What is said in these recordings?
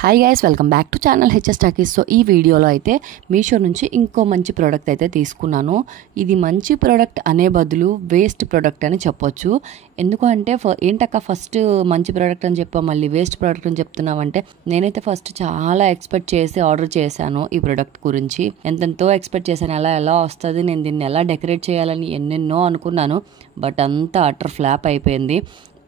Hi guys, welcome back to channel HS Talkies. So ఈ వీడియోలో అయితే మీషో నుంచి ఇంకో మంచి ప్రోడక్ట్ అయితే తీసుకున్నాను. ఇది మంచి ప్రోడక్ట్ అనే బదులు వేస్ట్ ప్రోడక్ట్ అని చెప్పొచ్చు. ఎందుకు అంటే ఏంటక్క ఫస్ట్ మంచి ప్రోడక్ట్ అని చెప్పా మళ్ళీ వేస్ట్ ప్రోడక్ట్ అని చెప్తున్నామంటే, నేనైతే ఫస్ట్ చాలా ఎక్స్పెక్ట్ చేసి ఆర్డర్ చేశాను. ఈ ప్రోడక్ట్ గురించి ఎంతెంతో ఎక్స్పెక్ట్ చేశాను. ఎలా వస్తుంది, నేను దీన్ని ఎలా డెకరేట్ చేయాలని ఎన్నెన్నో అనుకున్నాను. బట్ అంతా అటర్ ఫ్లాప్ అయిపోయింది.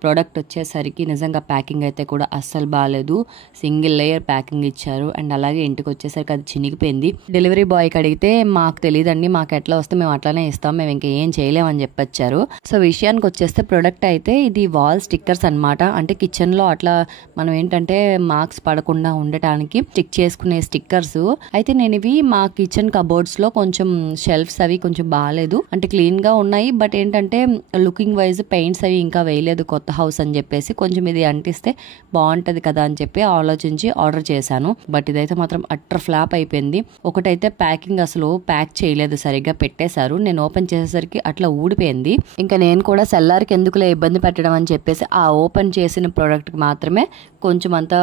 ప్రోడక్ట్ వచ్చేసరికి నిజంగా ప్యాకింగ్ అయితే కూడా అస్సలు బాగాలేదు. సింగిల్ లేయర్ ప్యాకింగ్ ఇచ్చారు అండ్ అలాగే ఇంటికి వచ్చేసరికి అది చినిగిపోయింది. డెలివరీ బాయ్కి అడిగితే మాకు తెలియదండి, మాకు ఎట్లా వస్తే మేము అట్లానే ఇస్తాం, మేము ఇంకా ఏం చేయలేమని చెప్పొచ్చారు. సో విషయానికి వచ్చేస్తే ప్రోడక్ట్ అయితే ఇది వాల్ స్టిక్కర్స్ అనమాట. అంటే కిచెన్లో అట్లా మనం ఏంటంటే మార్క్స్ పడకుండా ఉండటానికి స్టిక్ చేసుకునే స్టిక్కర్స్. అయితే నేను ఇవి మా కిచెన్ కబోర్డ్స్లో కొంచెం షెల్ఫ్స్ అవి కొంచెం బాగాలేదు, అంటే క్లీన్గా ఉన్నాయి. బట్ ఏంటంటే లుకింగ్ వైజ్ పెయింట్స్ అవి ఇంకా వేయలేదు కొత్త హౌస్ అని చెప్పేసి, కొంచెం ఇది అంటిస్తే బాగుంటది కదా అని చెప్పి ఆలోచించి ఆర్డర్ చేశాను. బట్ ఇదైతే మాత్రం అట్టర్ ఫ్లాప్ అయిపోయింది. ఒకటైతే ప్యాకింగ్ అసలు ప్యాక్ చేయలేదు, సరిగ్గా పెట్టేశారు. నేను ఓపెన్ చేసేసరికి అట్లా ఊడిపోయింది. ఇంకా నేను కూడా సెల్లార్కి ఎందుకులే ఇబ్బంది పెట్టడం అని చెప్పేసి ఆ ఓపెన్ చేసిన ప్రోడక్ట్కి మాత్రమే కొంచెం అంతా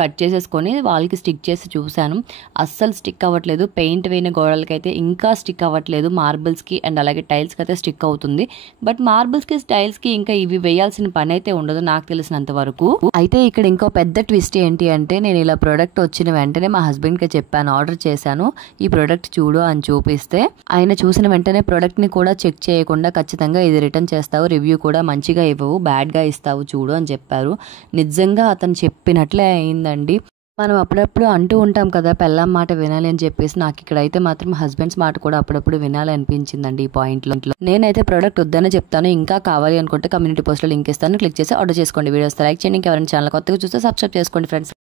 కట్ చేసేసుకొని వాళ్ళకి స్టిక్ చేసి చూశాను. అస్సలు స్టిక్ అవ్వట్లేదు. పెయింట్ వేయిన గోడలకి అయితే ఇంకా స్టిక్ అవ్వట్లేదు. మార్బుల్స్కి అండ్ అలాగే టైల్స్కి అయితే స్టిక్ అవుతుంది. బట్ మార్బుల్స్కి టైల్స్కి ఇంకా ఇవి వేయాల్సిన పని అయితే ఉండదు నాకు తెలిసినంత వరకు. అయితే ఇక్కడ ఇంకో పెద్ద ట్విస్ట్ ఏంటి అంటే, నేను ఇలా ప్రోడక్ట్ వచ్చిన వెంటనే మా హస్బెండ్కి చెప్పాను, ఆర్డర్ చేశాను, ఈ ప్రోడక్ట్ చూడు అని చూపిస్తే ఆయన చూసిన వెంటనే ప్రోడక్ట్ని కూడా చెక్ చేయకుండా ఖచ్చితంగా ఇది రిటర్న్ చేస్తావు, రివ్యూ కూడా మంచిగా ఇవ్వవు, బ్యాడ్గా ఇస్తావు చూడు అని చెప్పారు. నిజంగా అతను చెప్పినట్లే అయిందండి. మనం అప్పుడప్పుడు అంటూ ఉంటాం కదా పెళ్ళాం మాట వినాలి అని చెప్పేసి, నాకు ఇక్కడైతే మాత్రం హస్బెండ్స్ మాట కూడా అప్పుడప్పుడు వినాలి అనిపించిందండి ఈ పాయింట్లో. నేనైతే ప్రోడక్ట్ వద్దనే చెప్తాను. ఇంకా కావాలి అనుకుంటే కమ్యూనిటీ పోస్ట్లో లింక్ ఇస్తాను, క్లిక్ చేసి ఆర్డర్ చేసుకోండి. వీడియోస్ లైక్ చేయండి. ఎవరైనా ఛానల్ కొత్తగా చూస్తే సబ్స్క్రైబ్ చేసుకోండి ఫ్రెండ్స్.